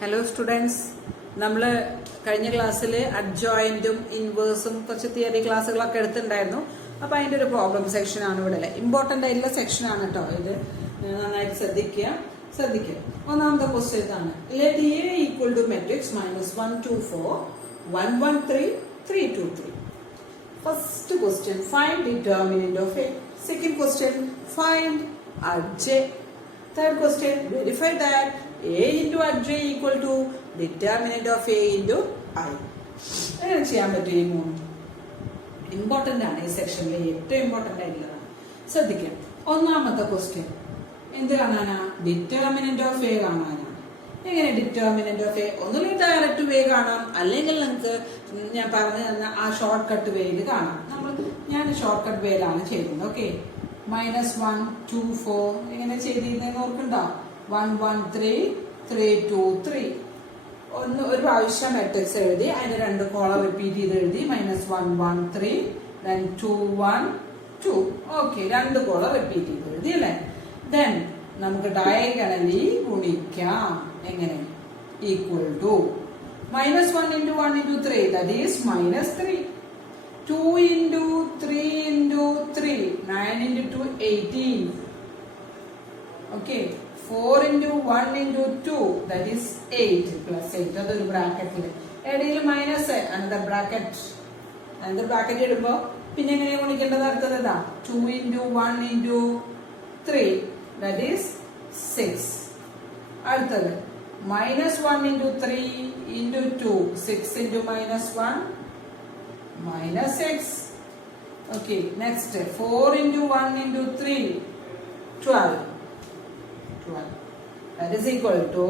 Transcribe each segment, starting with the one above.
Hello students, നമ്മൾ കഴിഞ്ഞ ക്ലാസ്സിൽ അഡ്ജോയിന്റും ഇൻവേഴ്സും കുറച്ച് തിയറി ക്ലാസ്സുകളൊക്കെ എടുത്തിട്ടുണ്ടായിരുന്നു. അപ്പോൾ അതിൻ്റെ ഒരു പ്രോബ്ലം സെക്ഷനാണ് ഇവിടെ അല്ലേ. ഇമ്പോർട്ടൻ്റ് ആയിട്ടുള്ള സെക്ഷനാണ് കേട്ടോ ഇത്. നന്നായിട്ട് ശ്രദ്ധിക്കുക. ഒന്നാമത്തെ ക്വസ്റ്റ്യൻ ഇതാണ്. Let A equal to matrix -1 2 4 1 1 3 3 2 3. First question, find determinant of A. Second question, find adj. Third question, verify that A into adj equal to determinant of A into I. എങ്ങനെ ചെയ്യാൻ പറ്റും? ഈ മൂന്ന് ഇമ്പോർട്ടൻ്റ് ആണ്. ഈ സെക്ഷനിലെ ഏറ്റവും important ആയിട്ടുള്ളതാണ്. ശ്രദ്ധിക്കാം. ഒന്നാമത്തെ ക്വസ്റ്റ്യൻ എന്ത് കാണാനാ? ഡിറ്റർമിനന്റ് ഓഫ് എ കാണാനാണ്. എങ്ങനെ ഡിറ്റർമിനന്റ് ഓഫ് എ? ഒന്നുമില്ലെങ്കിൽ ഡയറക്റ്റ് വേ കാണാം, അല്ലെങ്കിൽ നമുക്ക് ഞാൻ പറഞ്ഞു തന്ന ആ ഷോർട്ട് കട്ട് വേയിൽ കാണാം. ഞാൻ ഷോർട്ട് കട്ട് വേയിലാണ് ചെയ്യുന്നത്. ഓക്കെ, -1 2 4 എങ്ങനെ ചെയ്തിരുന്നതെന്ന് ഓർക്കുന്നുണ്ടോ? 1 1 3 3 2 3. ഒരു പ്രാവശ്യം മെട്രിക്സ് എഴുതി, അതിന്റെ രണ്ട് കോളം റിപ്പീറ്റ് ചെയ്ത് എഴുതി. -1 1 3 then 2 1 2. ഓക്കെ, രണ്ട് കോളം റിപ്പീറ്റ് ചെയ്ത് എഴുതി അല്ലേ. ദെൻ നമുക്ക് ഡയഗണലി ഗുണിക്കാം. എങ്ങനെ? Equal to -1 into 1 into 3 that is -3. 2 into 3 into 3 9 into 2 18. Okay, 4 into 1 into 2 that is 8 plus 8. അതൊരു ബ്രാക്കറ്റിൽ ഇടയിൽ മൈനസ് അനദർ ബ്രാക്കറ്റ് ഇടുമ്പോൾ പിന്നെ എങ്ങനെയാണ് ഗുണിക്കേണ്ടത്? അടുത്തത് 2 into 1 into 3 that is 6. അടുത്തത് -1 into 3 into 2 6 into -1 -6. Okay, next 4 into 1 into 3 12. That is equal to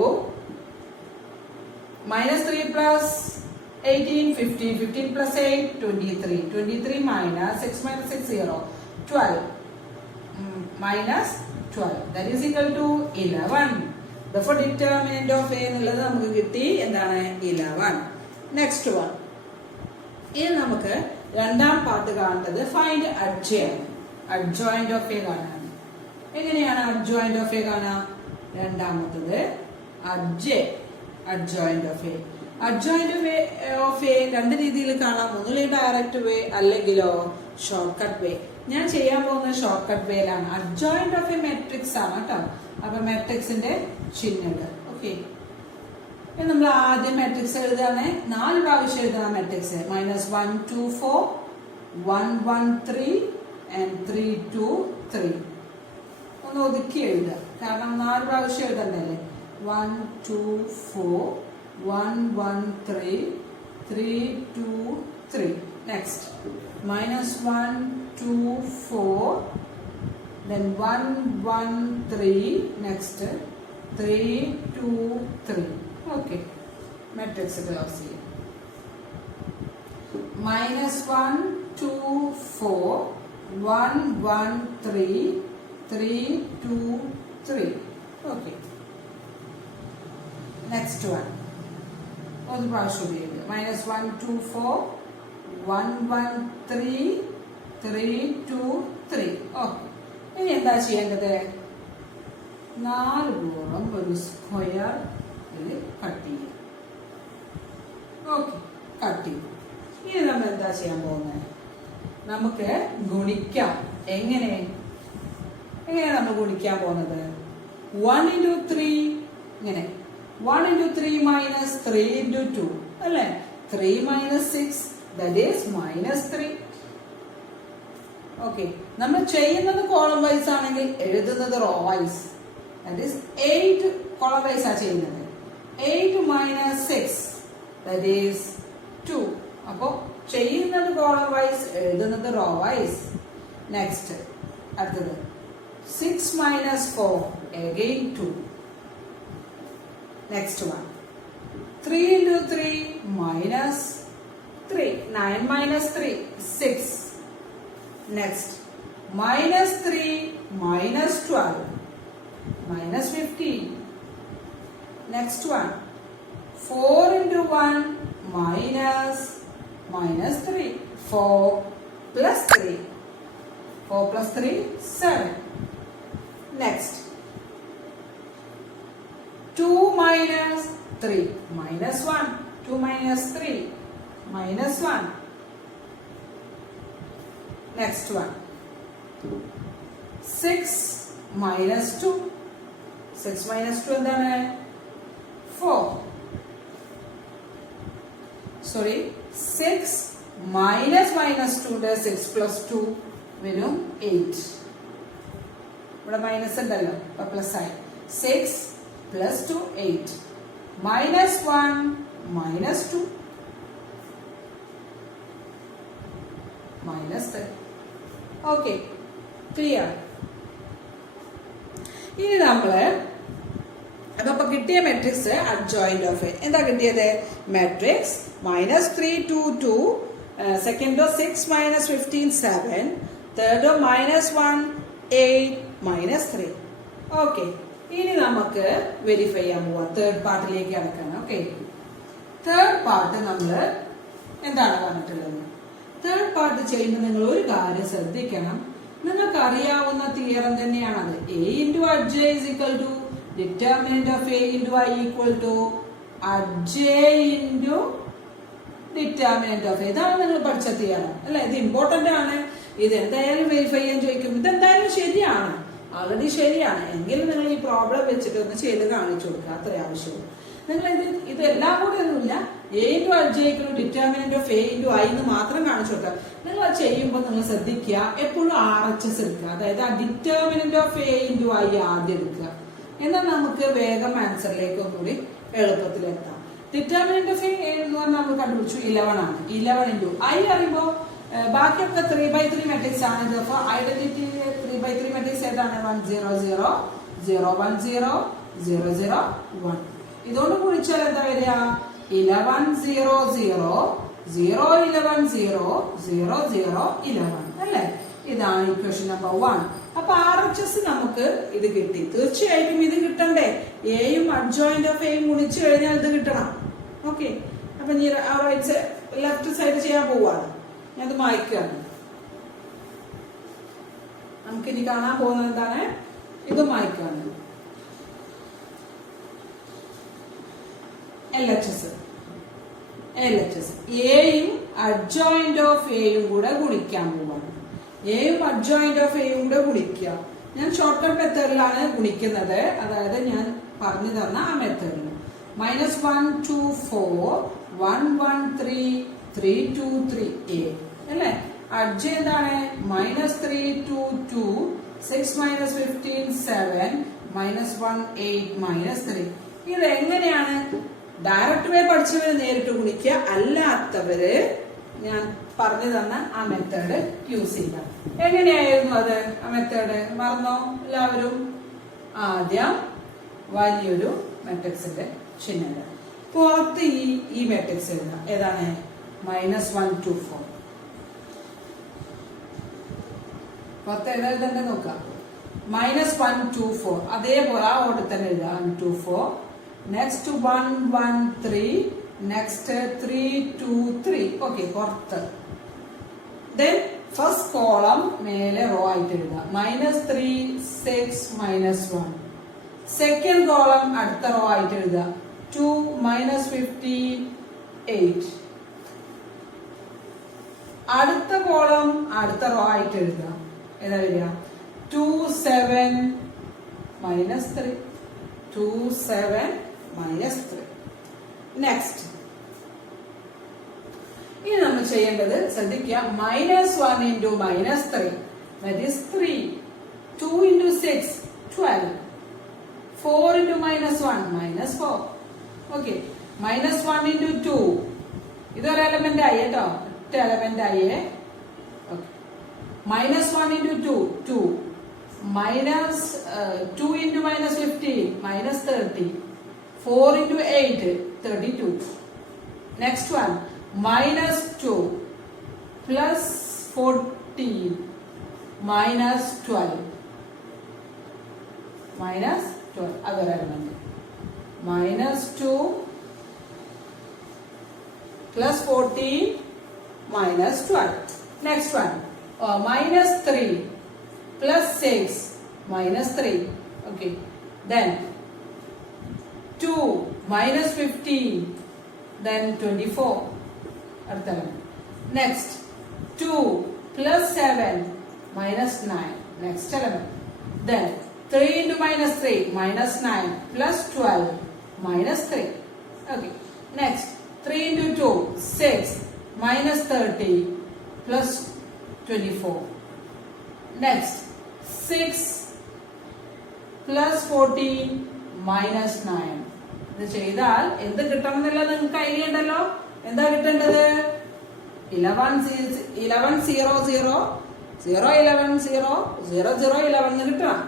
-3 plus 18 15 15 plus 8 23 23 minus 6 minus 6 0 12 minus 12 that is equal to 11. Therefore determinant of A എന്നുള്ളത് നമുക്ക് കിട്ടി. എന്താണ്? 11. Next one. ഇനി നമുക്ക് രണ്ടാം പാർട്ട് കാണേണ്ടത് find അഡ്ജ ആണ്. അഡ്ജോയിന്റ് ഓഫ് എ കാണാൻ. എങ്ങനെയാണ് അഡ്ജോയിന്റ് ഓഫ് എ കാണാം? രണ്ടാമത്തത് adjoint of A. Adjoint of A രണ്ട് രീതിയിൽ കാണാം. ഒന്നുമില്ലെങ്കിൽ ഡയറക്റ്റ് വേ, അല്ലെങ്കിലോ ഷോർട്ട് കട്ട് വേ. ഞാൻ ചെയ്യാൻ പോകുന്ന ഷോർട്ട് കട്ട് വേയിലാണ്. അഡ്ജോയിന്റ് ഓഫ് എ മെട്രിക്സ് ആണ് കേട്ടോ. അപ്പൊ മെട്രിക്സിന്റെ ചിഹ്നം. ഓക്കെ, നമ്മൾ ആദ്യം മെട്രിക്സ് എഴുതാണ്. 4 പ്രാവശ്യം എഴുതണം മെട്രിക്സ്. -1 2 4 1 1 3 and 3 2 3. ഒന്ന് ഒതുക്കി എഴുതുക, കാരണം 4 പ്രാവശ്യം എഴുതണ്ടല്ലേ. 1 2 4 1 1 3 3 2 3. Next -1 2 4 then 1 1 3 next 3 2 3. Okay, matrix close ചെയ്യാം. -1 2 4 1 1 3 3 2 3. Okay, next one ഒരു പ്രാവശ്യം ഉപയോഗിക്കുക. -1 2 4 1 1 3 3 2 3. ഓക്കെ, ഇനി എന്താ ചെയ്യേണ്ടത്? 4 കോളം ഒരു സ്ക്വയർ കട്ട് ചെയ്യുക. ഓക്കെ, കട്ട് ചെയ്യും. ഇനി നമ്മൾ എന്താ ചെയ്യാൻ പോകുന്നത്? നമുക്ക് ഗുണിക്കാം. എങ്ങനെയാണ് നമ്മൾ ഗുണിക്കാൻ പോകുന്നത്? 1 into 3 ഇങ്ങനെ 1 into 3 minus 3 into 2 അല്ലേ. 3 minus 6 that is -3. ഓക്കെ, നമ്മൾ ചെയ്യുന്നത് കോളം വൈസ് ആണെങ്കിൽ എഴുതുന്നത് raw vice. that is 8 column vice ആ ചെയ്യുന്നത്. 8 minus 6 that is 2. അപ്പോൾ ചെയ്യുന്നത് കോളം വൈസ്, എഴുതുന്നത് റോ വൈസ്. നെക്സ്റ്റ് അടുത്തത് 6 minus 4 again 2. next one 3 into 3 minus 3 9 minus 3 6. next -3 minus 12 minus 15. next one 4 into 1 minus 3 4 plus 3 4 plus 3 7. next 2 minus 3 minus 1, 2 minus 3 minus 1. Next one, 6 minus 2, 6 minus 2 എന്താണ്? 4. Sorry, 6 minus 2 6 plus 2 വരും 8. ഇവിടെ minus ഉണ്ടല്ലോ, അപ്പൊ plus ആയി. 6 plus 2 8 minus 1 minus 2 minus 3. Okay, clear. ഇനി നമ്മള് അപ്പൊ കിട്ടിയ മെട്രിക്സ് അഡ്ജോയിന്റ് ഓഫ് എ എന്താ കിട്ടിയത്? Matrix -3 2 2, സെക്കൻഡോ 6 minus 15 7, തേർഡോ -1 8 minus 3. ഓക്കെ, ഇനി നമുക്ക് വെരിഫൈ ചെയ്യാൻ പോവാം. തേർഡ് പാർട്ടിലേക്ക് കിടക്കണം. ഓക്കെ, തേർഡ് പാർട്ട് നമ്മള് എന്താണ് പറഞ്ഞിട്ടുള്ളത്? തേർഡ് പാർട്ട് ചെയ്യുമ്പോൾ നിങ്ങൾ ഒരു കാര്യം ശ്രദ്ധിക്കണം. നിങ്ങൾക്ക് അറിയാവുന്ന തിയറം തന്നെയാണത്. A into Adj is equal to determinant of A into I equal to Adj into determinant of A. ഇതാണ് നിങ്ങൾ പഠിച്ച തിയറം അല്ലെ? ഇത് ഇമ്പോർട്ടന്റ് ആണ്. ഇത് എന്തായാലും വെരിഫൈ ചെയ്യാൻ ചോദിക്കും. ഇതെന്തായാലും ശരിയാണ്, ആൾറെഡി ശരിയാണ്. എങ്കിലും നിങ്ങൾ ഈ പ്രോബ്ലം വെച്ചിട്ട് ഒന്ന് ചെയ്ത് കാണിച്ചു കൊടുക്കുക, അത്ര ആവശ്യമുള്ളൂ. നിങ്ങൾ ഇതെല്ലാം കൂടെ ഒന്നുമില്ല, A into Adj equal to determinant of A into I എന്ന് മാത്രം കാണിച്ചു കൊടുക്കുക. നിങ്ങൾ അത് ചെയ്യുമ്പോൾ നിങ്ങൾ ശ്രദ്ധിക്കുക, എപ്പോഴും RHS എടുക്കുക. അതായത് ആ determinant of A into I ആദ്യം എടുക്കുക. എന്നാൽ നമുക്ക് വേഗം ആൻസറിലേക്ക് ഒന്നുകൂടി എളുപ്പത്തിൽ എത്താം. ഡിറ്റർമിനന്റ് ഓഫ് A എന്ന് പറഞ്ഞാൽ നമ്മൾ കണ്ടുപിടിച്ചു 11 ആണ്. 11 into I അറിയുമ്പോൾ ബാക്കിയൊക്കെ 3/3 മെട്രിക്സ് ആണ്. അപ്പോൾ ഐഡന്റിറ്റി 3/3 മെട്രിക്സ് ഏതാണ്? 1 0 0 0 1 0 0 0 1. ഇതോട് കുറിച്ചാൽ എന്താ വരിക? 11 0 0 0 11 0 0 0 11 അല്ലേ? ഇതാണ് ഇക്വേഷൻ നമ്പർ 1. അപ്പൊ RHS നമുക്ക് ഇത് കിട്ടി. തീർച്ചയായിട്ടും ഇത് കിട്ടണ്ടേ? എയും അഡ്ജോയിന്റ് ഓഫ് എയും ഗുണിച്ചു കഴിഞ്ഞാൽ ഇത് കിട്ടണം. ഓക്കെ, അപ്പൊ ലെഫ്റ്റ് സൈഡ് ചെയ്യാൻ പോവാണ്. ഞാൻ ഇത് മായ്ക്കുകയാണ്. നമുക്കിനി കാണാൻ പോകുന്നത് എന്താണ്? ഇത് മായ്ക്കുകയാണ്. LHS എയും അഡ്ജോയിന്റ് ഓഫ് എയും കൂടെ ഗുണിക്കാൻ പോവാണ്. എയും അഡ്ജോയിന്റ് ഓഫ് എയും കൂടെ ഗുണിക്കുക. ഞാൻ ഷോർട്ട് കട്ട് മെത്തേഡിലാണ് ഗുണിക്കുന്നത്, അതായത് ഞാൻ പറഞ്ഞു തന്ന ആ മെത്തേഡിൽ. -1 2 4 1 1 3 3 2 3 A അല്ലേ? അഡ്ജ എന്താണ്? -3 2 2 6 15 7 -1 8 3. ഇത് എങ്ങനെയാണ്? ഡയറക്റ്റ് വേ പഠിച്ചവര് നേരിട്ട് ഗുണിക്കുക, അല്ലാത്തവര് ഞാൻ പറഞ്ഞു തന്ന ആ മെത്തേഡ് യൂസ് ചെയ്യുക. എങ്ങനെയായിരുന്നു അത്? ആ മെത്തേഡ് മറന്നോ എല്ലാവരും? ആദ്യം വലിയൊരു മെട്രിക്സിന്റെ ചിഹ്നം പുറത്ത് ഈ മെട്രിക്സ് എഴുതാം. ഏതാണ്? -1 2 4. പുറത്ത് എഴുതേണ്ട നോക്കാം. -1 2 4 അതേപോലെ ആ ഓർഡർ തന്നെ എഴുതാം. 1 2 4, നെക്സ്റ്റ് 1 1 3, നെക്സ്റ്റ് 3 2 3. ഓക്കെ, പുറത്ത്. ദെൻ ഫസ്റ്റ് കോളം മേലെ റോ ആയിട്ട് എഴുതാം. -3 6 -1. സെക്കൻഡ് കോളം അടുത്ത റോ ആയിട്ട് എഴുതാം. 2 -15 8. അടുത്ത കോളം അടുത്ത റോ ആയിട്ട് എഴുതാം. ഏതാ വരിക? 2 7 -3 2 7 -3. നെക്സ്റ്റ് ഇനി നമ്മൾ ചെയ്യേണ്ടത് ശ്രദ്ധിക്കുക. -1 into -3 that is 3. 2 into 6 12. 4 into -1 -4. Okay, -1 into 2 ഇതൊരു എലമെന്റ് ആയി കേട്ടോ, ഒറ്റ എലമെന്റ് ആയേ. Okay, -1 into 2 2. -2 into -15 -30. 4 into 8 32. Next one, -2 plus 14 -12. -12 other element. -2 plus 14 -12. Next one, -3 plus 6 -3. Okay, then 2 minus 15, then 24. അടുത്ത element. Next 2 plus 7 minus 9. Next element. Then 3 into minus 3 minus 9 plus 12 minus 3. Okay. Next 3 into 2 6 minus 30 plus 24. Next 6 plus 14 minus 9. ഇത് ചെയ്താൽ എന്ത് കിട്ടണമെന്നില്ല നിങ്ങൾക്ക് idea ഉണ്ടല്ലോ. എന്താ കിട്ടേണ്ടത്? 11 0 0 0 11 0 0 0 11 കിട്ടണം.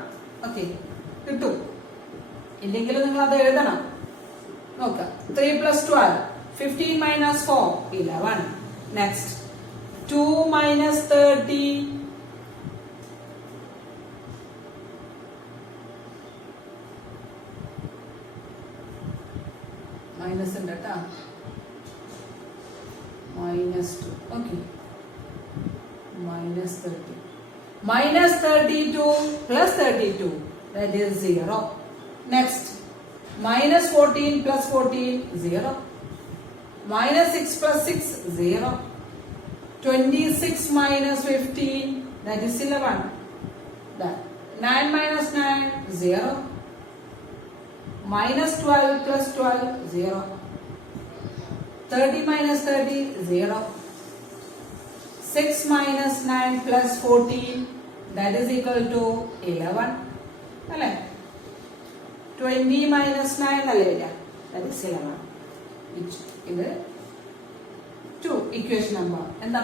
ഓക്കെ, കിട്ടും. ഇല്ലെങ്കിൽ നിങ്ങൾ അത് എഴുതണം. നോക്കാം. 3 plus 12 15 minus 4 11. Next 2 minus 30 minus ഉണ്ട് കേട്ടോ. minus 2. Okay. minus 30. minus 32 plus 32. That is 0. Next. minus 14 plus 14. 0. minus 6 plus 6. 0. 26 minus 15. That is 11. That. 9 minus 9. 0. minus 12 plus 12, 0. 30 minus 30, 0. 6 minus 9 plus 14, that is equal to 11. Alle? 20 minus 9, that is 11. This is 2 equation number. എന്താ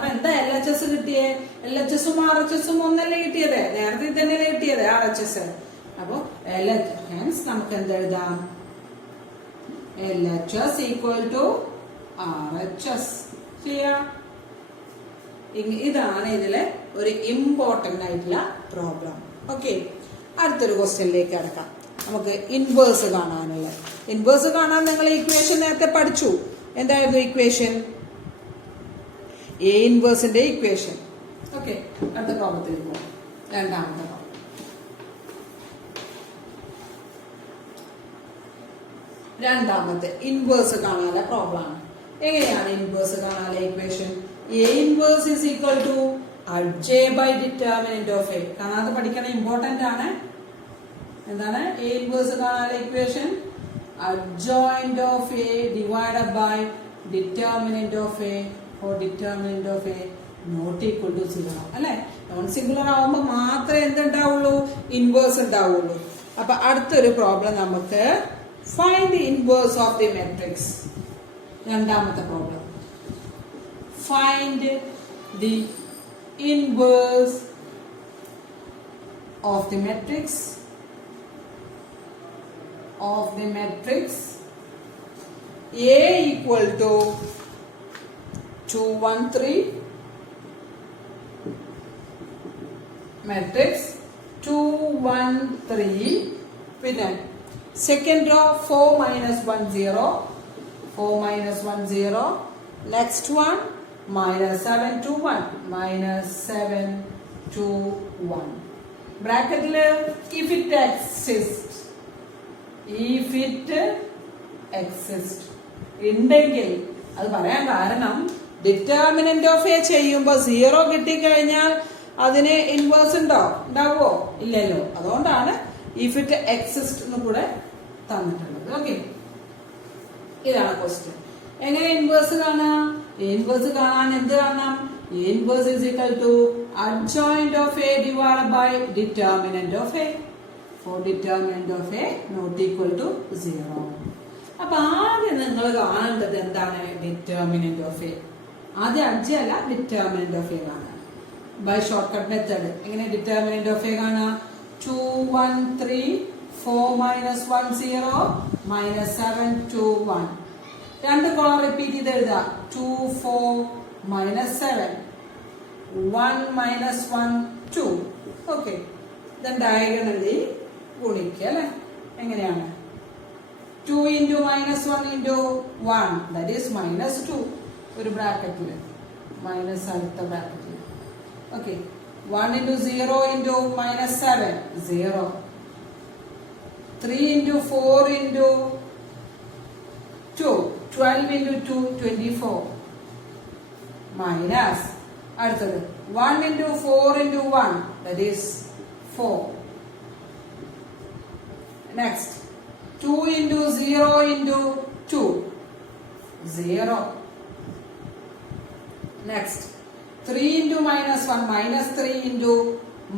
LHS കിട്ടിയേ? LHS ഉം RHS ഉം ഒന്നല്ലേ കിട്ടിയത്? നേരത്തെ തന്നെ കിട്ടിയത് RHS. അപ്പോൾ hence നമുക്ക് എന്ത് എഴുതാം? LHS equal to RHS. Clear? ഇതാണ് ഇതിലെ ഒരു ഇമ്പോർട്ടന്റ് ആയിട്ടുള്ള പ്രോബ്ലം. ഓക്കെ, അടുത്തൊരു ക്വസ്റ്റ്യനിലേക്ക് കിടക്കാം. നമുക്ക് ഇൻവേഴ്സ് കാണാനുള്ള. ഇൻവേഴ്സ് കാണാൻ നിങ്ങൾ ഇക്വേഷൻ നേരത്തെ പഠിച്ചു. എന്തായിരുന്നു ഇക്വേഷൻ? എ ഇൻവേഴ്സിന്റെ ഇക്വേഷൻ. ഓക്കെ, അടുത്ത പ്രോബ്ലത്തിലേക്ക് പോകാം. രണ്ടാമത്തെ പ്രോബ്ലം. രണ്ടാമത്തെ ഇൻവേഴ്സ് കാണാനുള്ള പ്രോബ്ലം ആണ്. എങ്ങനെയാണ് ഇൻവേഴ്സ് കാണാനുള്ള equation? A inverse is equal to j by determinant of A. കാണാതെ പഠിക്കണം, ഇമ്പോർട്ടന്റ് ആണ്. എന്താണ് എ ഇൻവേഴ്സ് കാണാനുള്ള equation? adjoint of A divided by determinant of A or determinant of A not equal to 0. അല്ലെ? Non singular ആവുമ്പോൾ മാത്രമേ എന്തുണ്ടാവുള്ളൂ? Inverse ഉണ്ടാവുള്ളൂ. അപ്പൊ അടുത്തൊരു പ്രോബ്ലം നമുക്ക് find the inverse of the matrix. രണ്ടാമത്തെ problem. Find the inverse of the matrix A equal to 2 1 3 matrix 2 1 3 പിന്നെ second row 4 minus 1 0 4 minus 1 0. Next one minus 7 2 1 minus 7 2 1. Bracket if it exists. If it exists. ഉണ്ടെങ്കിൽ അത് പറയാൻ കാരണം determinant of A ചെയ്യുമ്പോൾ 0 കിട്ടിക്കഴിഞ്ഞാൽ അതിന് inverse ഉണ്ടാവോ? ഇല്ലല്ലോ. അതുകൊണ്ടാണ് ഇഫ് ഇറ്റ് എക്സിസ്റ്റ് എന്ന് കൂടെ തന്നിട്ടുള്ളത്. ഓക്കെ, ഇതാണ് ക്വസ്റ്റ്യൻ. എങ്ങനെ ഇൻവേഴ്സ് കാണാം? ഇൻവേഴ്സ് കാണാൻ എന്ത് കാണാം? Inverse is equal to adjoint of A divided by determinant of A. For determinant of A not equal to 0. അപ്പൊ ആദ്യം നിങ്ങൾ കാണേണ്ടത് എന്താണ്? Determinant of A. ആദ്യം അഡ്ജ അല്ല, ഡിറ്റർമിനന്റ് ഓഫ് എ കാണാം ബൈ ഷോർട്ട് കട്ട് മെത്തേഡ്. എങ്ങനെ ഡിറ്റർമിനന്റ് ഓഫ് എ കാണാം? 2 1 3 4 minus 1 0 minus 7 2 1. രണ്ട് കോളം റിപ്പീറ്റ് ചെയ്ത് എഴുതാം. 2 4 minus 7 1 minus 1 2. Okay, then diagonally ഗുണിക്കുക അല്ലെ? എങ്ങനെയാണ്? 2 into minus 1 into 1, that is minus 2. ഒരു ബ്രാക്കറ്റില് മൈനസ് അടുത്ത ബ്രാക്കറ്റില്. Okay, 1 into 0 into minus 7 0. 3 into 4 into 12 into 2 24 minus അടുത്തത് 1 into 4 into 1 that is 4. Next 2 into 0 into 2 0. Next 3 into minus 1 minus 3 into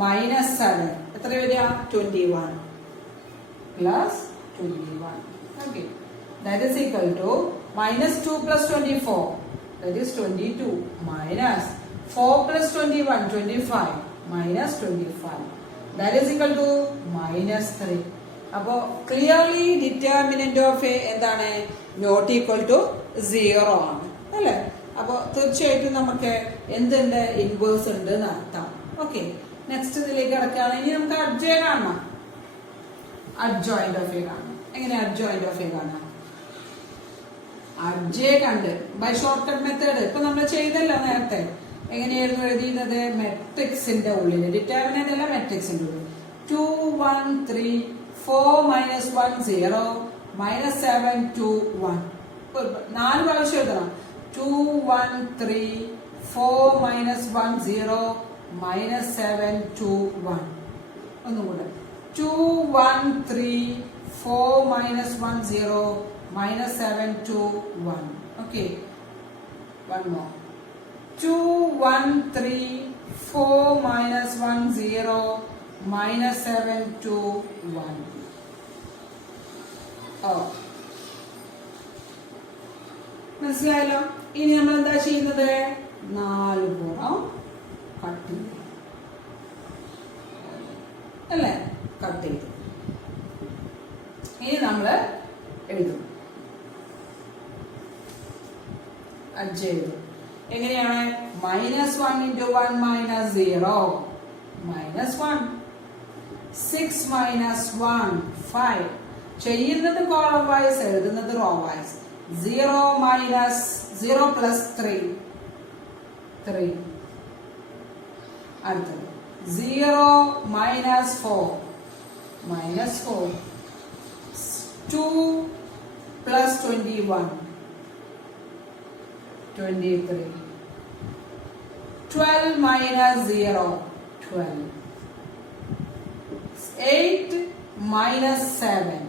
minus 7 എത്ര വരിക 21 plus 21. Okay, that is equal to minus 2 plus 24 that is 22 minus 4 plus 21 25 minus 25 that is equal to minus 3. അപ്പോ clearly determinant of A എന്താണ് not equal to 0 ആണ് അല്ലേ. അപ്പൊ തീർച്ചയായിട്ടും നമുക്ക് എന്തുണ്ട് ഇൻവേഴ്സ് ഉണ്ട് എന്ന് അർത്ഥം. ഓക്കെ, നെക്സ്റ്റ് ഇതിലേക്ക് കിടക്കുകയാണെങ്കിൽ നമുക്ക് അഡ്ജോയിന്റ് കാണണം. അഡ്ജോയിന്റ് ഓഫ് എ കാണണം. എങ്ങനെ അഡ്ജോയിന്റ് ഓഫ് എ കാണാം? അഡ്ജെ കണ്ട് ബൈ ഷോർട്ട് കട്ട് മെത്തേഡ് ഇപ്പൊ നമ്മൾ ചെയ്തല്ലോ നേരത്തെ. എങ്ങനെയായിരുന്നു എഴുതിയിരുന്നത്? മെട്രിക്സിന്റെ ഉള്ളിൽ, ഡിറ്റർമിനന്റ് അല്ല മെട്രിക്സിന്റെ ഉള്ളിൽ 2 1 3 4 minus 1 0 minus 7 2 1 4 പ്രാവശ്യം എഴുതണം. 2 1 3 4 minus 1 0 minus 7 2 1. ഒന്നുകൂടെ 2 1 3 4 minus 1 0 minus 7 2 1. Okay, one more 2 1 3 4 minus 1 0 minus 7 2 1. മനസ്സിലായല്ലോ. ഇനി നമ്മൾ എന്താ ചെയ്യുന്നത്? 4 പുറം കട്ട് ചെയ്തു അല്ലേ? കട്ട് ചെയ്തു. ഇനി നമ്മൾ എഴുതും. അഡ്ജ് ചെയ്തു. എങ്ങനെയാണ്? -1 into 1 minus 0 minus 1 6 minus 1 5. ചെയ്യുന്നത് കോളം വൈസ്, എഴുതുന്നത് റോ വൈസ്. 0 minus 0 plus 3 3. അടുത്തത് 0 minus 4 minus 4. 2 plus 21 23. 12 minus 0 12. 8 minus 7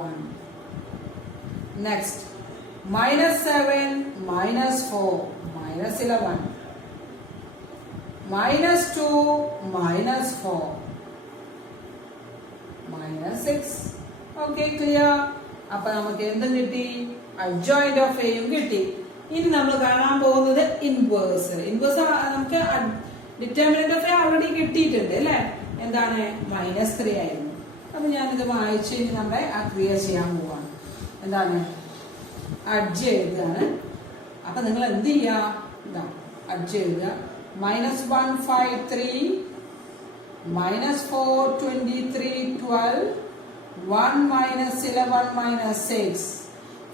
1. Next minus 7 minus 4 minus 11. minus 2 minus 4 minus 6. Okay, clear. അപ്പൊ നമുക്ക് എന്തും കിട്ടി? അഡ്ജോയിന്റ് ഓഫ് എയും കിട്ടി. ഇനി നമ്മൾ കാണാൻ പോകുന്നത് ഇൻവേഴ്സ്. ഇൻവേഴ്സ് നമുക്ക് ഡിറ്റർമിനന്റ് ഓഫ് എ ഓൾറെഡി കിട്ടിയിട്ടുണ്ട് അല്ലെ. എന്താണ്? -3 ആയിരുന്നു. അപ്പൊ ഞാനിത് വായിച്ച് ഇനി നമ്മളെ ആ ക്രിയ ചെയ്യാൻ പോവാണ്. എന്താണ്? അഡ്ജ് എഴുതുകയാണ്. അപ്പൊ നിങ്ങൾ എന്ത് ചെയ്യാ? ഇതാ അഡ്ജ് എഴുതുക. -153 -4 23 12 1 minus 11 minus 6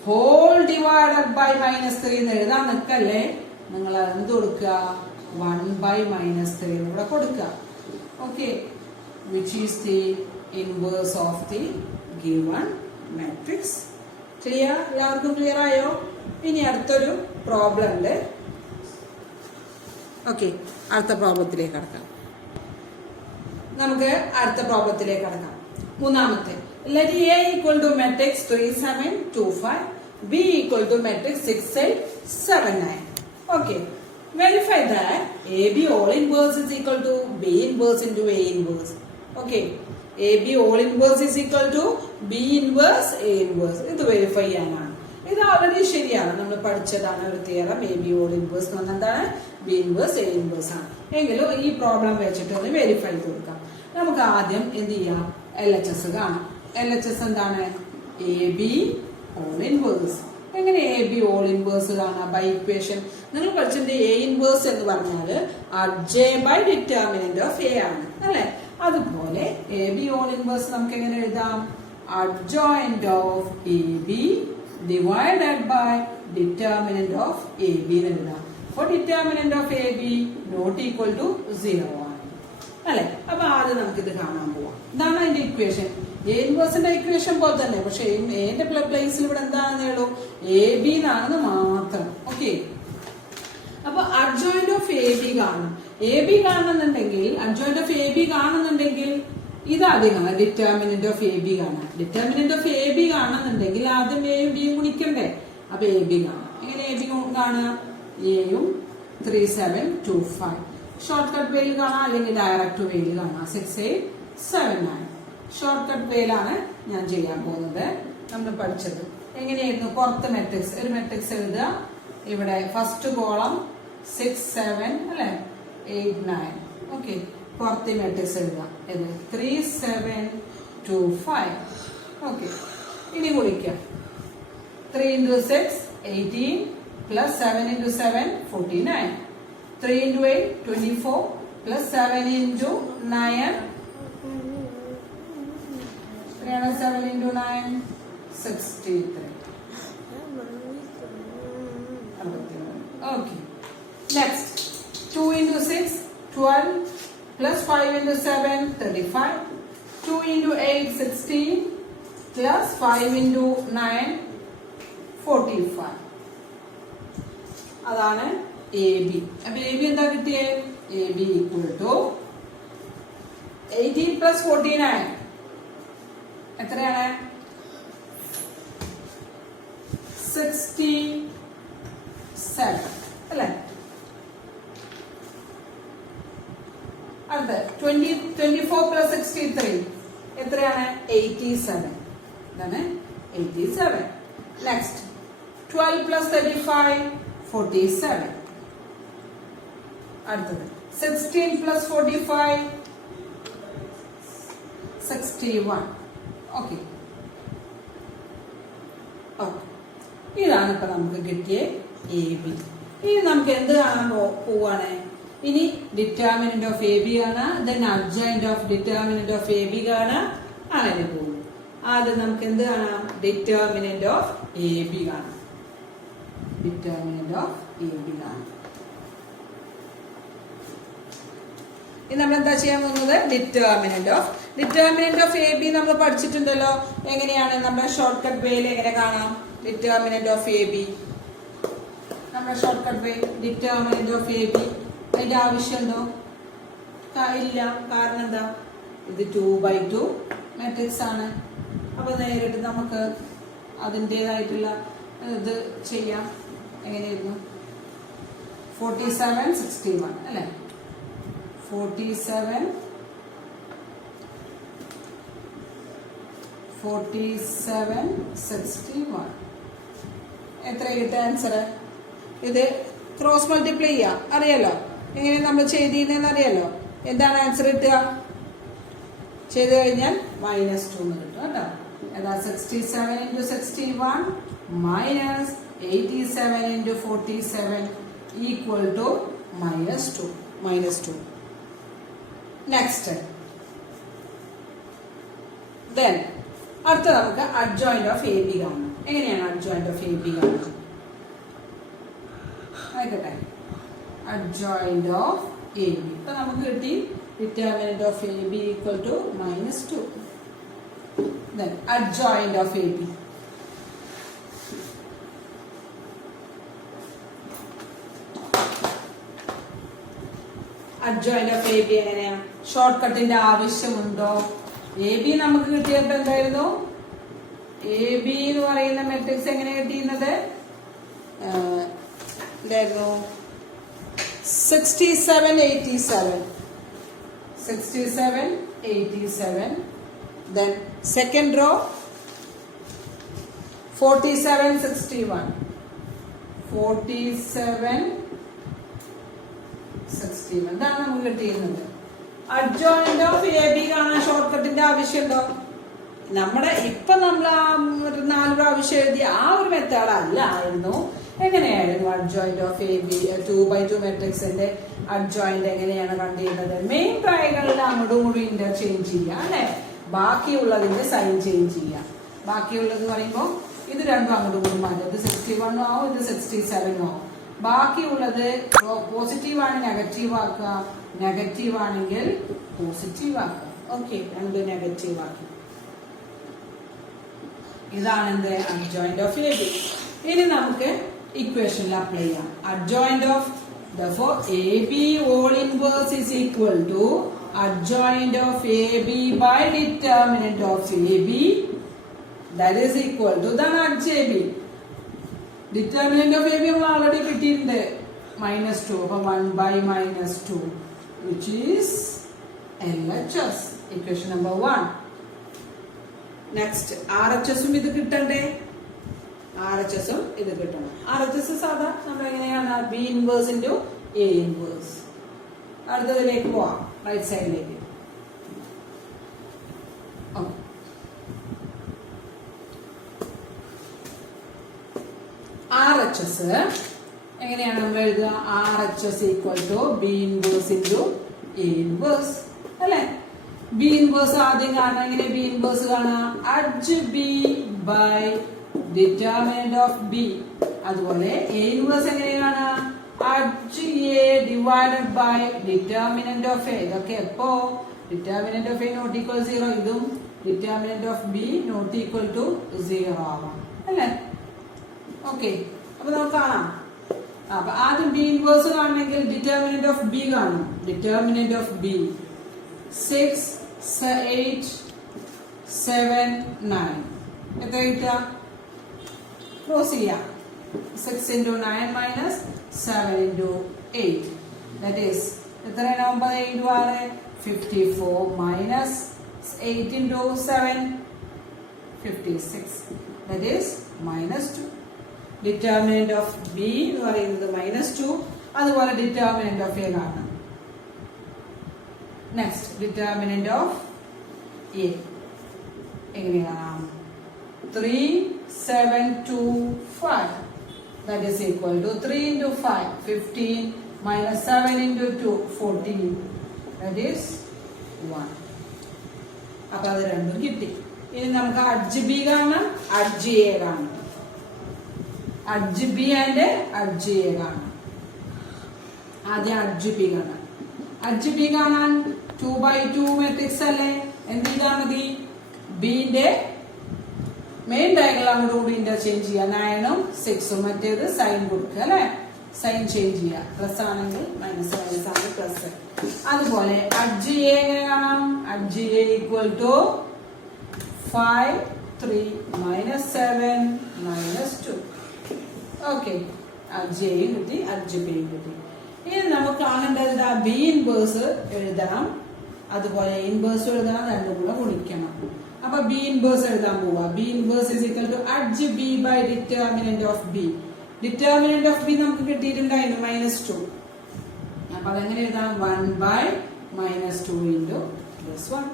whole divided by -3 എന്ന് എഴുതാൻ നിൽക്കല്ലേ. നിങ്ങൾ എന്ത് കൊടുക്കുക? 1 by -3 ഇവിടെ കൊടുക്കുക. Okay, which is the inverse of the given matrix. Clear? എല്ലാവർക്കും ക്ലിയർ ആയോ? ഇനി അടുത്തൊരു പ്രോബ്ലം ഉണ്ട്. ഓക്കെ, അടുത്ത പ്രോബ്ലത്തിലേക്ക് കടക്കാം. നമുക്ക് അടുത്ത പ്രോബ്ലത്തിലേക്ക് കടക്കാം. മൂന്നാമത്തെ. Let A equal to matrix 3 7 2 5, B equal to matrix 6 8 7 9. Okay, verify that AB all inverse is equal to B inverse into A inverse. Okay, AB all inverse is equal to B inverse A inverse. ഇത് verify ചെയ്യാനാണ്. ഇത് already ശരിയാണ്, നമ്മൾ പഠിച്ചതാണ് ഒരു theorem. A B whole inverse എന്ന് പറഞ്ഞാൽ എന്താണ്? ബി ഇൻവേഴ്സ് എ ഇൻവേഴ്സ് ആണ്. എങ്കിലും ഈ പ്രോബ്ലം വെച്ചിട്ട് ഒന്ന് വെരിഫൈ ചെയ്ത് കൊടുക്കാം. നമുക്ക് ആദ്യം എന്ത് ചെയ്യാം? LHS കാണാം. LHS എന്താണ്? A B whole inverse. എങ്ങനെ എ ബി ഓൾ ഇൻവേഴ്സ് കാണാം? ബൈ ഇക്വേഷൻ നിങ്ങൾ പഠിച്ചിട്ട് എ ഇൻവേഴ്സ് എന്ന് പറഞ്ഞാൽ adj by determinant of A ആണ് അല്ലെ. അതുപോലെ എ ബി ഓൾ ഇൻവേഴ്സ് നമുക്ക് എങ്ങനെ എഴുതാം? Adjoint of A B divided by determinant of AB എന്ന് എഴുതാം. For determinant of AB not equal to 0 ആണ് അല്ലെ. അപ്പൊ ആദ്യം നമുക്കിത് കാണാൻ പോവാം. ഇതാണ് അതിന്റെ ഇക്വേഷൻ. എ ഇൻവേഴ്സിന്റെ ഇക്വേഷൻ പോലെ തന്നെ, പക്ഷെ എന്റെ പ്ലേസിൽ ഇവിടെ എന്താണെന്നേ ഉള്ളൂ, എ ബി എന്നാണെന്ന് മാത്രം. ഓക്കെ, അപ്പൊ അഡ്ജോയിന്റ് ഓഫ് എ ബി കാണും. എ ബി കാണുന്നുണ്ടെങ്കിൽ, അഡ്ജോയിന്റ് ഓഫ് എ ബി കാണുന്നുണ്ടെങ്കിൽ ഇത് ആദ്യം കാണാം. ഡിറ്റർമിനന്റ് ഓഫ് എ ബി കാണാം. ഡിറ്റർമിനന്റ് ഓഫ് എ ബി കാണുന്നുണ്ടെങ്കിൽ ആദ്യം എയും ബിയും ഗുണിക്കണ്ടേ. അപ്പൊ എ ബി കാണാം. എങ്ങനെ എ ബി കാണുക? എയും 3, 7, 2, 5. ഷോർട്ട് കട്ട് വേയിൽ കാണാം, അല്ലെങ്കിൽ ഡയറക്റ്റ് വേയിൽ കാണാം. 6, 8, 7, 9. ഷോർട്ട് കട്ട് വേയിലാണ് ഞാൻ ചെയ്യാൻ പോകുന്നത്. നമ്മൾ പഠിച്ചത് എങ്ങനെയായിരുന്നു? പുറത്ത് മെട്രിക്സ്, ഒരു മെട്രിക്സ് എഴുതുക. ഇവിടെ ഫസ്റ്റ് കോളം 6, 7 അല്ലെ, 8, 9. ഓക്കെ, പുറത്ത് മെട്രിക്സ് എഴുതുക. ഇത് 3, 7, 2, 5. ഓക്കെ, ഇനി ഗുണിക്കാം. 3 into 6, 18, plus 7 into 7, 49. 3 into 8, 24, plus 7 into 9. 7 into 9, 63. Okay. Next, 2 into 6, 12, plus 5 into 7, 35. 2 into 8, 16, plus 5 into 9, 45. അതാണ് എ ബി. അപ്പൊ എ ബി എന്താ കിട്ടിയേ? A B equal to 18 plus 49 എത്രയാണ്? 67 അല്ലെ. അടുത്ത 24 plus 63 എത്രയാണ്? 87. ഇതാണ് 87. Next 12 plus 35, 47. അടുത്തത് 16 plus 45, 61. ഓക്കെ, ഇതാണ് ഇപ്പൊ നമുക്ക് കിട്ടിയ എ ബി. ഇനി നമുക്ക് എന്ത് കാണാൻ പോവാണ്? ഇനി ഡിറ്റർമിനന്റ് ഓഫ് എ ബി കാണാം, then adjoint of determinant of A B കാണാം, അങ്ങനെ പോകും. ആദ്യം നമുക്ക് എന്ത് കാണാം? ഡിറ്റർമിനന്റ് ഓഫ് എ ബി കാണാം. ഡിറ്റർമിനന്റ് ഓഫ് എ ബി കാണാം. ഇനി നമ്മൾ എന്താ ചെയ്യാൻ പോകുന്നത്? ഡിറ്റർമിനന്റ് ഓഫ് എ ബി നമ്മൾ പഠിച്ചിട്ടുണ്ടല്ലോ. എങ്ങനെയാണ് നമ്മുടെ ഷോർട്ട് കട്ട് വേയിൽ എങ്ങനെ കാണാം? ഡിറ്റർമിനന്റ് ഓഫ് എ ബി, നമ്മുടെ short cut way determinant of A B. അതിന്റെ ആവശ്യമുണ്ടോ? ഇല്ല. കാരണം എന്താ? ഇത് 2/2 മാട്രിക്സ് ആണ്. അപ്പൊ നേരിട്ട് നമുക്ക് അതിൻ്റെതായിട്ടുള്ള ഇത് ചെയ്യാം. എങ്ങനെയായിരുന്നു? 47, 61 അല്ലെ. 47, 61 എത്ര കിട്ടുക ആൻസർ? ഇത് ക്രോസ് മൾട്ടിപ്ലൈ ചെയ്യാം. അറിയാലോ എങ്ങനെ നമ്മൾ ചെയ്തിരുന്നെന്ന് അറിയാലോ. എന്താണ് ആൻസർ കിട്ടുക? ചെയ്ത് കഴിഞ്ഞാൽ -2 എന്ന് കിട്ടും കേട്ടോ. ഏതാ? 67 into 61 minus 87 into 47 equal to -2. Next. Then അടുത്ത നമുക്ക് അഡ്ജോയിന്റ് ഓഫ് എ ബി കാണാം. എങ്ങനെയാണ് അഡ്ജോയിന്റ് ഓഫ് എ ബി കാണുന്നത്? ആയിക്കോട്ടെ, അഡ്ജോയിന്റ് ഓഫ് എ ബി. ഇപ്പൊ നമുക്ക് കിട്ടി determinant of A B equal to -2. Then adjoint of AB. Adjoint of A B എങ്ങനെയാ? ഷോർട്ട് കട്ടിന്റെ ആവശ്യമുണ്ടോ? എ ബി നമുക്ക് കിട്ടിയപ്പോ എന്തായിരുന്നു? എ ബി എന്ന് പറയുന്ന മെട്രിക്സ് എങ്ങനെ കിട്ടിയിരുന്നത്? എന്തായിരുന്നു? 67, 87. Then second row 47, 61. 47, 61. ഇതാണ് നമുക്ക് കിട്ടിയിരുന്നത്. അഡ്ജോയിന്റ് ഓഫ് എ ബി കാണാൻ ഷോർട്ട് കട്ടിന്റെ ആവശ്യമുണ്ടോ? നമ്മുടെ ഇപ്പൊ നമ്മൾ ആ 4 പ്രാവശ്യം എഴുതിയ ആ ഒരു മെത്തേഡ് അല്ലായിരുന്നു. എങ്ങനെയായിരുന്നു അഡ്ജോയിന്റ് ഓഫ് എ ബി? 2/2 മെട്രിക്സിന്റെ അഡ്ജോയിന്റ് എങ്ങനെയാണ് കണ്ടിരുന്നത്? മെയിൻ ട്രയാങ്കിളിൽ അങ്ങോട്ടും ഇങ്ങോട്ടും ഇന്റർചേഞ്ച് ചെയ്യുക അല്ലെ. ബാക്കിയുള്ളതിന്റെ സൈൻ ചേഞ്ച് ചെയ്യാം. ബാക്കിയുള്ളത് പറയുമ്പോൾ ഇത് രണ്ടും അങ്ങോട്ടും ഇങ്ങോട്ടും മാറ്റും. ഇത് 61 ആവും, ഇത് 67 ആവും. ബാക്കിയുള്ളത് പോസിറ്റീവ് ആണ് നെഗറ്റീവ് ആക്കുക, നെഗറ്റീവ് ആണെങ്കിൽ പോസിറ്റീവ് ആക്കുക. ഓക്കെ, രണ്ട് നെഗറ്റീവ് ആക്കി. ഇതാണ് എന്ത് അഡ്ജോയിന്റ് ഓഫ് എ ബി. ഇനി നമുക്ക് ഇക്വേഷനിൽ അപ്ലൈ ചെയ്യാം. Adjoint of therefore AB whole inverse is equal to adjoint of AB by determinant of AB, that is equal to then adj AB. Determinant of AB നമ്മൾ already കിട്ടിയിട്ടുണ്ട് -2. അപ്പോൾ 1 by -2 which is LHS, equation number 1. Next RHS ഉം ഇത് കിട്ടണ്ടേ? RHS ഉം ഇത് കിട്ടണം. RHS സാധാ നമ്മൾ എങ്ങനെയാണ് B inverse into A inverse. അടുത്തതിലേക്ക് പോവാം, റൈറ്റ് സൈഡിലേക്ക്. RHS എങ്ങനെയാണ് നമ്മൾ എഴുതുക? RHS equal to B inverse into A inverse അല്ലേ? B ഇൻവേഴ്സ് ആദ്യം കാണാം. എങ്ങനെ B ഇൻവേഴ്സ് കാണാം? Adj B by determinant of B. അതുപോലെ A ഇൻവേഴ്സ് എങ്ങനെയാണ്? Adj A divided by determinant of A. ഇതൊക്കെ എപ്പോ determinant of A not equal 0, ഇതും determinant of B not equal to 0 ആവാം അല്ലേ? ഓക്കെ, അപ്പൊ നമുക്ക് കാണാം. അപ്പൊ ആദ്യം B ഇൻവേഴ്സ് കാണണമെങ്കിൽ ഡിറ്റർമിനന്റ് ഓഫ് B കാണും. Determinant of B 6, 8, 7, 9. എത്ര കിട്ടുക? ക്ലോസ് ചെയ്യാം. 6 into 9 minus 7 into 8. That is എത്രയാണ്? 9 into 6 54 minus 8 into 7 56. That is -2. Determinant of B എന്ന് പറയുന്നത് -2. അതുപോലെ determinant of A കാണാം. Next determinant of A എങ്ങനെയാണ്? 3, 7, 2, 5. That is equal to 3 into 5 15 minus 7 into 2 14. That is 1. അപ്പോൾ അത് രണ്ടും കിട്ടി. ഇനി നമുക്ക് അഡ്ജ് B കാണാം, അഡ്ജ് A കാണാം. Adj B and adj A കാണാം. ആദ്യം അഡ്ജ് B കാണാം. അഡ്ജ് B കാണാൻ 2 by 2 മാട്രിക്സ് അല്ലേ? എന്ത് ചെയ്താൽ മതി? ബിന്റെ മെയിൻ ഡയഗണൽ അങ്ങോട്ട് കൂടി ഇന്റർചേഞ്ച് ചെയ്യുക. 9 ഉം 6 ഉം മറ്റേത് സൈൻ കൊടുക്കുക അല്ലെ? സൈൻ ചേഞ്ച് ചെയ്യുക. പ്ലസ് ആണെങ്കിൽ മൈനസ്, മൈനസ് ആണെങ്കിൽ പ്ലസ്. അതുപോലെ അഡ്ജ് A എങ്ങനെ കാണാം? Adj A equal to 5, 3 minus 7 minus 2. Okay, adj A കിട്ടി, അഡ്ജ് B കിട്ടി. ഇനി നമുക്ക് കാണേണ്ടത് B ഇൻവേഴ്സ് എഴുതണം, അതുപോലെ ഇൻവേഴ്സ് എഴുതണം, രണ്ടും കൂടെ ഗുണിക്കണം. അപ്പൊ B ഇൻവേഴ്സ് എഴുതാൻ പോവാ. B inverse is equal to adj B by determinant of B. Determinant of B നമുക്ക് കിട്ടിയിട്ടുണ്ടായിരുന്നു -2. അപ്പൊ അതെങ്ങനെ എഴുതാം? 1 by -2 into +1.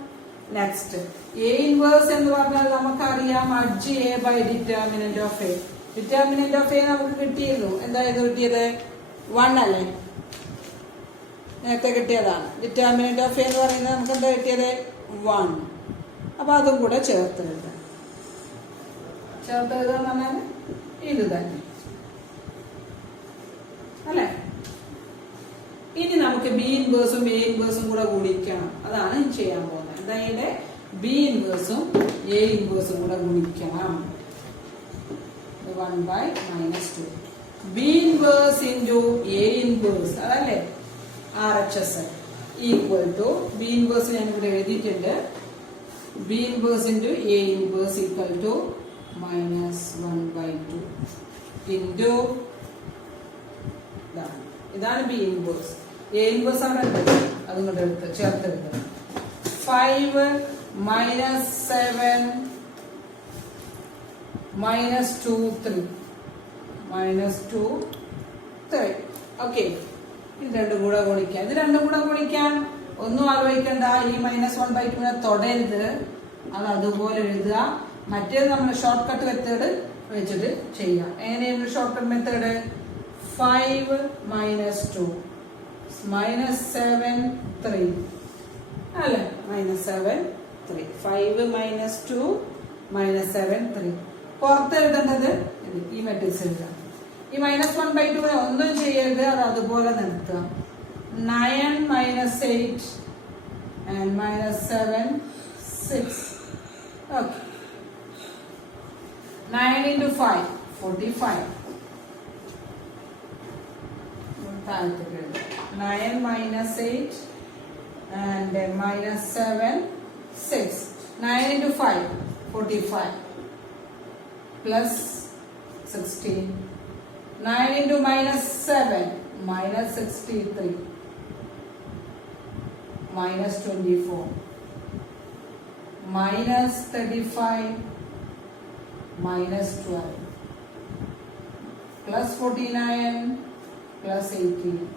Next A inverse എന്ന് പറഞ്ഞാൽ നമുക്കറിയാം adj A by determinant of A. Determinant of A നമുക്ക് കിട്ടിയിരുന്നു. എന്തായിരുന്നു കിട്ടിയത്? 1 അല്ലേ? നേരത്തെ കിട്ടിയതാണ്. ഡിറ്റർമിനന്റ് ഓഫ് A എന്ന് പറയുന്നത് നമുക്ക് എന്താ കിട്ടിയത്? 1. അപ്പൊ അതും കൂടെ ചേർത്ത് എഴുതാം. ചേർത്ത് എഴുതാന്ന് പറഞ്ഞാൽ ഇത് തന്നെ അല്ലെ? ഇനി നമുക്ക് B ഇൻവേഴ്സും A ഇൻവേഴ്സും കൂടെ ഗുണിക്കണം. അതാണ് ചെയ്യാൻ പോകുന്നത്. അതായത് B ഇൻവേഴ്സും A ഇൻവേഴ്സും കൂടെ ഗുണിക്കണം. 1 by -2. B inverse into A inverse അതല്ലേ RHS equal to B inverse ഞാൻ ഇവിടെ എഴുതിയിട്ടുണ്ട്. B inverse into A inverse equal to -1 by 2 into ഇതാണ് B inverse. A inverse ആണ് അതും കൂടെ എടുത്ത് ചേർത്തെടുത്ത് 5 minus 7 -2 3 -2 3. ഓക്കെ, ഇത് രണ്ടും കൂടെ ഗുണിക്കാം. ഇത് രണ്ടും കൂടെ ഗുണിക്കാൻ ഒന്നും ആലോചിക്കണ്ട. ഈ -1 by 2 തൊടരുത്, അത് അതുപോലെ എഴുതുക. മറ്റേത് നമ്മൾ ഷോർട്ട് കട്ട് മെത്തേഡ് വെച്ചിട്ട് ചെയ്യാം. എങ്ങനെയാണ് ഷോർട്ട് കട്ട് മെത്തേഡ്? 5 -2 -7 3 അല്ലെ? -7 3 5 -2 -7 3. പുറത്ത് എഴുതേണ്ടത് ഈ മെട്രിക്സ് എഴുതാം. ഈ -1 by 2 ഒന്നും ചെയ്യരുത്, അത് അതുപോലെ നിർത്തുക. 9 minus 8 and minus 7 6. Okay. 9 into 5, 45. 9 minus 8 and minus 7, 6. 9 into 5, 45. Plus 16. 9 into minus 7, minus 63. Minus 24. Minus 35. Minus 12. Plus 49. Plus 18.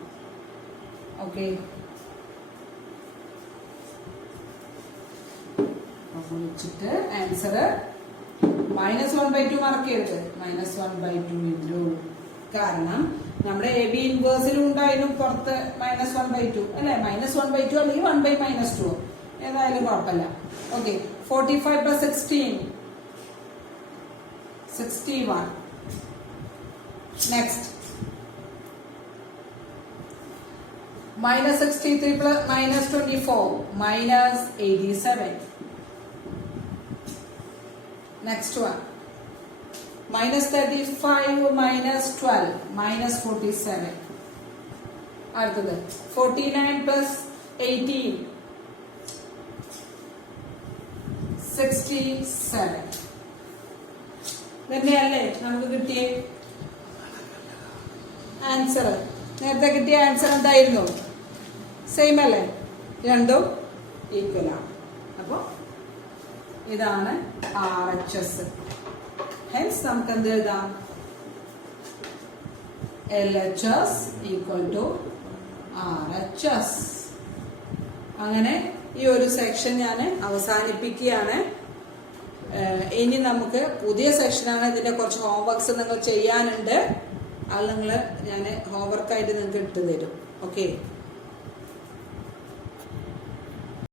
Okay. Answer minus 1/2 mark ചെയ്ത് മൈനസ് 1/2 ഇൻറ്റു കാരണം നമ്മുടെ എ ബി ഇൻവേഴ്സിലും ഉണ്ടായിരുന്നു പുറത്ത് മൈനസ് 1/2 അല്ലെ മൈനസ് 1/2 അല്ലെങ്കിൽ 1/-2 ഏതായാലും കുഴപ്പമില്ല okay 45 plus 16 61 next minus 63 plus minus 24 minus 87 next one minus 35 minus 12 minus 47 അടുത്തത് 49 plus 18 67 തന്നെയല്ലേ നമുക്ക് കിട്ടിയ ആൻസർ നേരത്തെ കിട്ടിയ ആൻസർ എന്തായിരുന്നു സെയിം അല്ലേ രണ്ടും ഈക്വൽ ആണ് അപ്പോൾ ഇതാണ് RHS ഹെൻസ് നമുക്ക് എന്ത് എഴുതാം LHS ഈക്വൽ ടു RHS അങ്ങനെ ഈ ഒരു സെക്ഷൻ ഞാൻ അവസാനിപ്പിക്കുകയാണ് ഇനി നമുക്ക് പുതിയ സെക്ഷനാണ് ഇതിന്റെ കുറച്ച് ഹോംവർക്ക്സ് നിങ്ങൾ ചെയ്യാനുണ്ട് അത് നിങ്ങൾ ഞാൻ ഹോംവർക്കായിട്ട് നിങ്ങൾക്ക് ഇട്ട് തരും ഓക്കെ